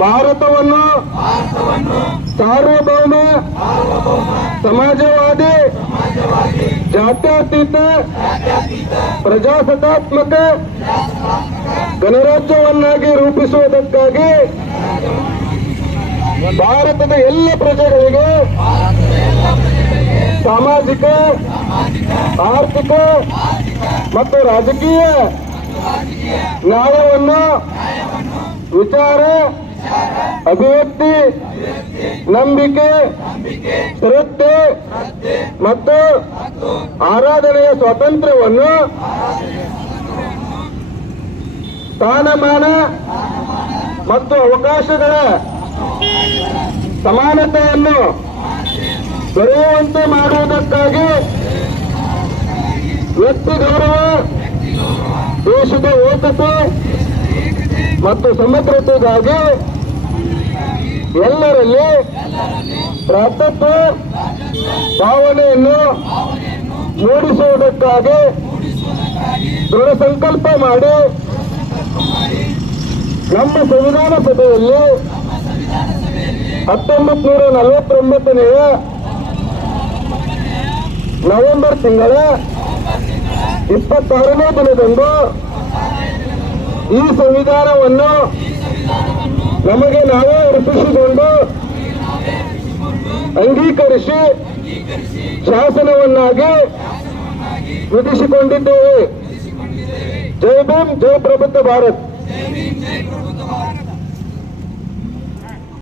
ಭಾರತವನ್ನು ಸಾರ್ವಭೌಮ ಸಮಾಜವಾದಿ ಜಾತ್ಯತೀತ ಪ್ರಜಾಸತ್ತಾತ್ಮಕ ಗಣರಾಜ್ಯವನ್ನಾಗಿ ರೂಪಿಸುವುದಕ್ಕಾಗಿ ಭಾರತದ ಎಲ್ಲ ಪ್ರಜೆಗಳಿಗೆ ಸಾಮಾಜಿಕ ಆರ್ಥಿಕ ಮತ್ತು ರಾಜಕೀಯ ನ್ಯಾಯವನ್ನು ವಿಚಾರ ಅಭಿವ್ಯಕ್ತಿ ನಂಬಿಕೆ ಶ್ರದ್ಧೆ ಮತ್ತು ಆರಾಧನೆಯ ಸ್ವಾತಂತ್ರ್ಯವನ್ನು ಸ್ಥಾನಮಾನ ಮತ್ತು ಅವಕಾಶಗಳ ಸಮಾನತೆಯನ್ನು ದೊರೆಯುವಂತೆ ಮಾಡುವುದಕ್ಕಾಗಿ ವ್ಯಕ್ತಿ ಗೌರವ ದೇಶದ ಏಕತೆ ಮತ್ತು ಸಮಗ್ರತೆಗಾಗಿ ಎಲ್ಲರಲ್ಲಿ ಭ್ರಾತೃತ್ವ ಭಾವನೆಯನ್ನು ಮೂಡಿಸುವುದಕ್ಕಾಗಿ ದೃಢ ಸಂಕಲ್ಪ ಮಾಡಿ ನಮ್ಮ ಸಂವಿಧಾನ ಸಭೆಯಲ್ಲಿ 1949ನೆಯ ನವೆಂಬರ್ ತಿಂಗಳ 26ನೇ ದಿನದಂದು ಈ ಸಂವಿಧಾನವನ್ನು ನಮಗೆ ನಾವೇ ರೂಪಿಸಿಕೊಂಡು ಅಂಗೀಕರಿಸಿ ಶಾಸನವನ್ನಾಗಿ ವಿಧಿಸಿಕೊಂಡಿದ್ದೇವೆ. ಜೈ ಭೀಮ್, ಜೈ ಪ್ರಬುದ್ಧ ಭಾರತ್.